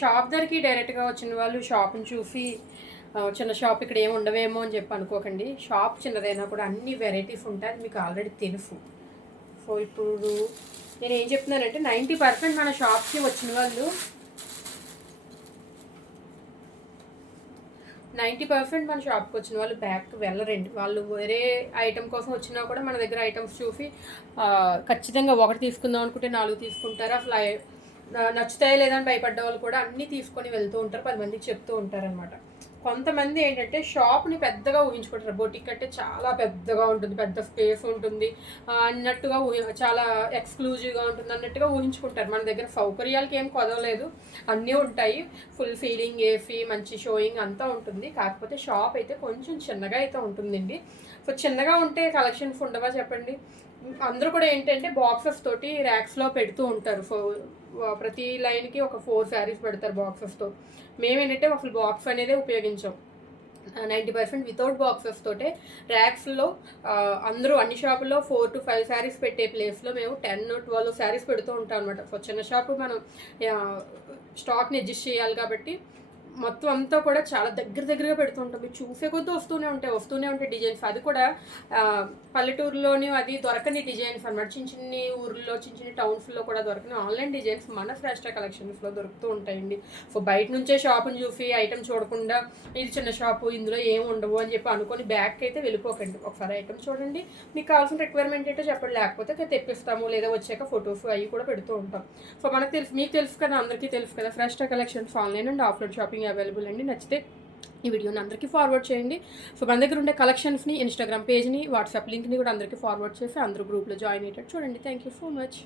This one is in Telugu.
షాప్ దగ్గరికి డైరెక్ట్గా వచ్చిన వాళ్ళు షాప్ని చూసి చిన్న షాప్ ఇక్కడ ఏమి ఉండవేమో అని చెప్పి అనుకోకండి. షాప్ చిన్నదైనా కూడా అన్ని వెరైటీస్ ఉంటాయి, అది మీకు ఆల్రెడీ తెలుసు. సో ఇప్పుడు నేను ఏం చెప్తున్నానంటే 90% మన షాప్కి వచ్చిన వాళ్ళు 90% మన షాప్కి వచ్చిన వాళ్ళు బ్యాక్ వెళ్ళరండి. వాళ్ళు వేరే ఐటెం కోసం వచ్చినా కూడా మన దగ్గర ఐటమ్స్ చూసి ఖచ్చితంగా ఒకటి తీసుకుందాం అనుకుంటే 4 తీసుకుంటారు. అసలు నచ్చుతాయో లేదని భయపడ్డ వాళ్ళు కూడా అన్నీ తీసుకొని వెళ్తూ ఉంటారు, 10 మందికి చెప్తూ ఉంటారనమాట. కొంతమంది ఏంటంటే షాప్ని పెద్దగా ఊహించుకుంటారు. బొటిక్ అంటే చాలా పెద్దగా ఉంటుంది, పెద్ద స్పేస్ ఉంటుంది అన్నట్టుగా చాలా ఎక్స్క్లూజివ్గా ఉంటుంది అన్నట్టుగా ఊహించుకుంటారు. మన దగ్గర సౌకర్యాలకి ఏం కొదవలేదు, అన్నీ ఉంటాయి. ఫుల్ ఫీలింగ్, ఏసీ, మంచి షోయింగ్ అంతా ఉంటుంది. కాకపోతే షాప్ అయితే కొంచెం చిన్నగా అయితే ఉంటుందండి. సో చిన్నగా ఉంటే కలెక్షన్స్ ఉండవా చెప్పండి? అందరూ కూడా ఏంటంటే బాక్సెస్ తోటి ర్యాక్స్లో పెడుతూ ఉంటారు. ప్రతి లైన్కి ఒక 4 శారీస్ పెడతారు బాక్సెస్తో. మేమేంటంటే అసలు బాక్స్ అనేది ఉపయోగించాం. 90% వితౌట్ బాక్సెస్ తోటే ర్యాక్స్లో అందరూ అన్ని షాపుల్లో 4 to 5 శారీస్ పెట్టే ప్లేస్లో మేము 10 to 12 శారీస్ పెడుతూ ఉంటాం అనమాట. సో చిన్న షాపు మనం స్టాక్ని అడ్జస్ట్ చేయాలి కాబట్టి మొత్తం అంతా కూడా చాలా దగ్గరగా పెడుతుంటాం. మీరు చూసే కొద్దీ వస్తూనే ఉంటాయి డిజైన్స్. అది కూడా పల్లెటూరులోని అది దొరకని డిజైన్స్ అనమాట. చిన్న ఊర్లో, చిన్న టౌన్స్లో కూడా దొరకని ఆన్లైన్ డిజైన్స్ మన శ్రేష్ట కలెక్షన్స్లో దొరుకుతూ ఉంటాయండి. సో బయట నుంచే షాపుని చూసి ఐటమ్ చూడకుండా ఇది చిన్న షాపు, ఇందులో ఏమి ఉండవు అని చెప్పి అనుకొని బ్యాక్ అయితే వెళ్ళిపోకండి. ఒకసారి ఐటమ్ చూడండి, మీకు కావాల్సిన రిక్వైర్మెంట్ ఏంటో చెప్పండి, లేకపోతే తెప్పిస్తాము, లేదా వచ్చాక ఫొటోస్ అవి కూడా పెడుతూ ఉంటాం. సో మనకు తెలుసు, మీకు తెలుసు కదా, అందరికీ తెలుసు కదా, Shreshta collections online and offline shopping available అండి. నచ్చితే ఈ వీడియోని అందరికీ ఫార్వర్డ్ చేయండి. సో మన దగ్గర ఉండే కలెక్షన్స్ని, ఇన్స్టాగ్రామ్ పేజ్ని, వాట్సాప్ లింక్ని కూడా అందరికీ ఫార్వర్డ్ చేసి అందరూ గ్రూప్లో జాయిన్ అయ్యేటట్టు చూడండి. Thank you so much.